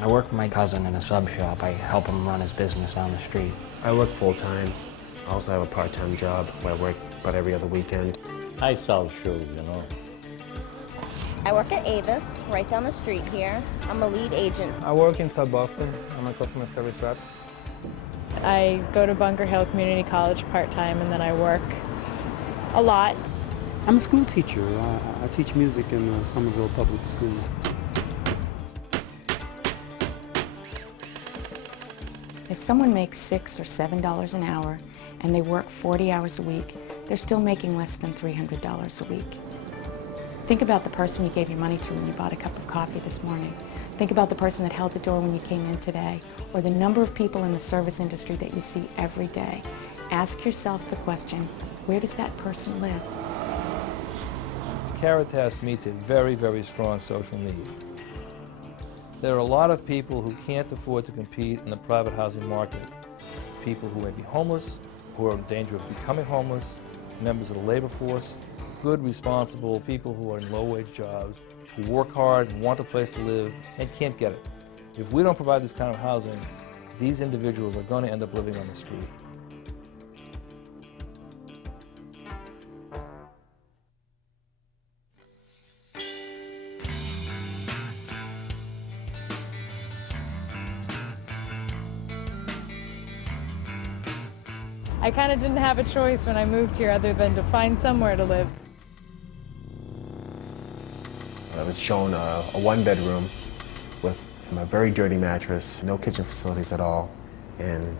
I work for my cousin in a sub shop. I help him run his business down the street. I work full-time. I also have a part-time job where I work about every other weekend. I sell shoes, you know. I work at Avis, right down the street here. I'm a lead agent. I work in South Boston. I'm a customer service rep. I go to Bunker Hill Community College part-time, and then I work a lot. I'm a school teacher. I teach music in Somerville Public Schools. If someone makes $6 or $7 an hour and they work 40 hours a week, they're still making less than $300 a week. Think about the person you gave your money to when you bought a cup of coffee this morning. Think about the person that held the door when you came in today, or the number of people in the service industry that you see every day. Ask yourself the question, where does that person live? Caritas meets a very, very strong social need. There are a lot of people who can't afford to compete in the private housing market. People who may be homeless, who are in danger of becoming homeless, members of the labor force, good, responsible people who are in low-wage jobs, who work hard and want a place to live and can't get it. If we don't provide this kind of housing, these individuals are going to end up living on the street. I kind of didn't have a choice when I moved here other than to find somewhere to live. I was shown a one-bedroom with a very dirty mattress, no kitchen facilities at all, and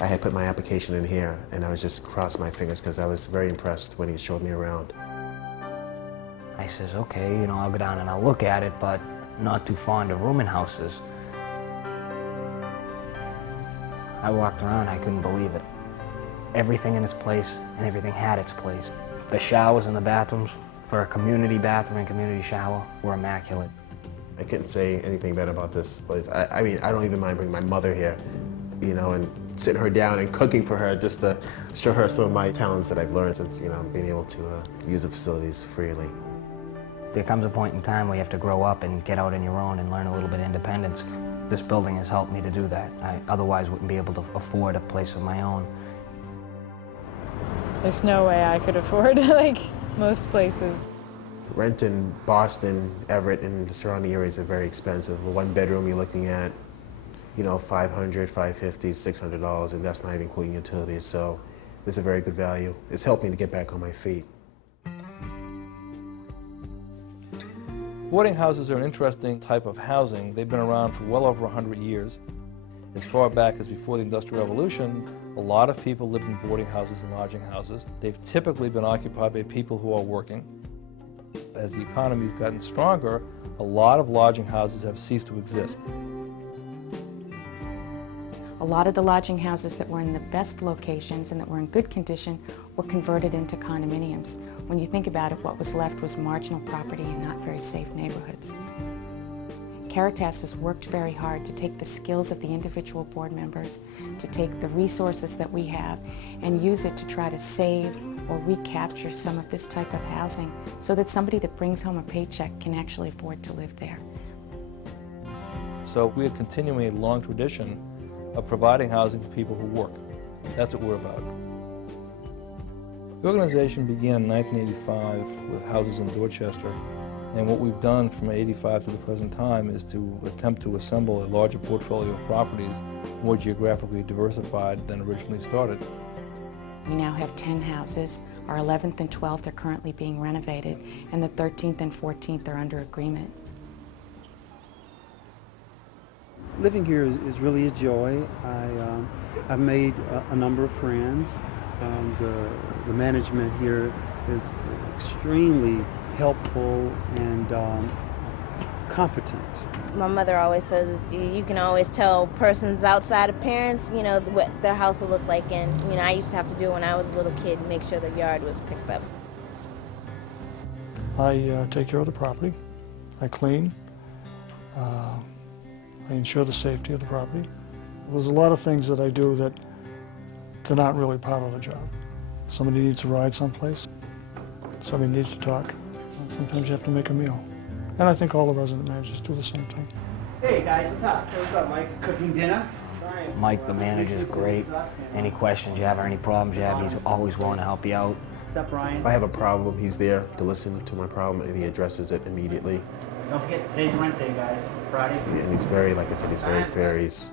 I had put my application in here, and I was just crossing my fingers because I was very impressed when he showed me around. I says, okay, I'll go down and I'll look at it, but not too fond of rooming houses. I walked around, I couldn't believe it. Everything in its place, and everything had its place. The showers and the bathrooms, for a community bathroom and community shower, were immaculate. I couldn't say anything bad about this place. I mean, I don't even mind bringing my mother here, and sitting her down and cooking for her just to show her some of my talents that I've learned since, being able to use the facilities freely. There comes a point in time where you have to grow up and get out on your own and learn a little bit of independence. This building has helped me to do that. I otherwise wouldn't be able to afford a place of my own. There's no way I could afford, like, most places. Rent in Boston, Everett, and the surrounding areas are very expensive. A one-bedroom, you're looking at, $500, $550, $600, and that's not even including utilities. So it's a very good value. It's helped me to get back on my feet. Boarding houses are an interesting type of housing. They've been around for well over 100 years. As far back as before the Industrial Revolution, a lot of people lived in boarding houses and lodging houses. They've typically been occupied by people who are working. As the economy's gotten stronger, a lot of lodging houses have ceased to exist. A lot of the lodging houses that were in the best locations and that were in good condition were converted into condominiums. When you think about it, what was left was marginal property and not very safe neighborhoods. Caritas has worked very hard to take the skills of the individual board members, to take the resources that we have and use it to try to save or recapture some of this type of housing so that somebody that brings home a paycheck can actually afford to live there. So we are continuing a long tradition of providing housing for people who work. That's what we're about. The organization began in 1985 with houses in Dorchester, and what we've done from 85 to the present time is to attempt to assemble a larger portfolio of properties, more geographically diversified than originally started. We now have 10 houses. Our 11th and 12th are currently being renovated, and the 13th and 14th are under agreement. Living here is really a joy. I've made a number of friends. The management here is extremely helpful and competent. My mother always says you can always tell persons outside of parents, what their house will look like. And, I used to have to do it when I was a little kid, make sure the yard was picked up. I take care of the property. I clean. I ensure the safety of the property. There's a lot of things that I do that they're not really part of the job. Somebody needs to ride someplace. Somebody needs to talk. Sometimes you have to make a meal. And I think all the resident managers do the same thing. Hey guys, what's up? Hey, what's up, Mike? Cooking dinner? Mike, the manager's great. Any questions you have or any problems you have, he's always willing to help you out. What's up, Brian? If I have a problem, he's there to listen to my problem and he addresses it immediately. Don't forget, today's rent day, guys. Friday. And he's very, like I said, he's very fair. He's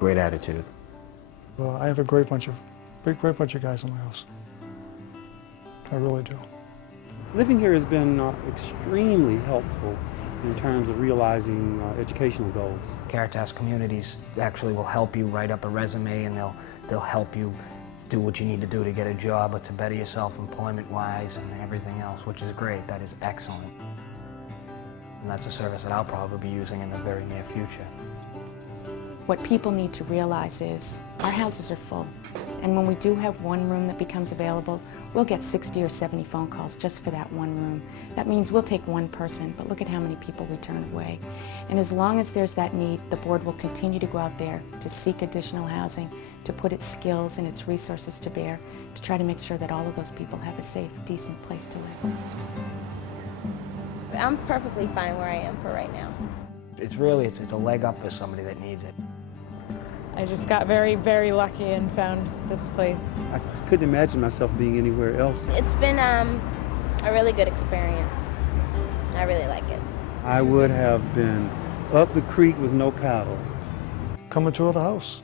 great attitude. Well, I have a great bunch of guys in my house. I really do. Living here has been extremely helpful in terms of realizing educational goals. Caritas Communities actually will help you write up a resume, and they'll help you do what you need to do to get a job or to better yourself employment-wise and everything else, which is great. That is excellent. And that's a service that I'll probably be using in the very near future. What people need to realize is our houses are full. And when we do have one room that becomes available, we'll get 60 or 70 phone calls just for that one room. That means we'll take one person, but look at how many people we turn away. And as long as there's that need, the board will continue to go out there to seek additional housing, to put its skills and its resources to bear, to try to make sure that all of those people have a safe, decent place to live. I'm perfectly fine where I am for right now. It's really, it's a leg up for somebody that needs it. I just got very, very lucky and found this place. I couldn't imagine myself being anywhere else. It's been a really good experience. I really like it. I would have been up the creek with no paddle. Come and tour the house.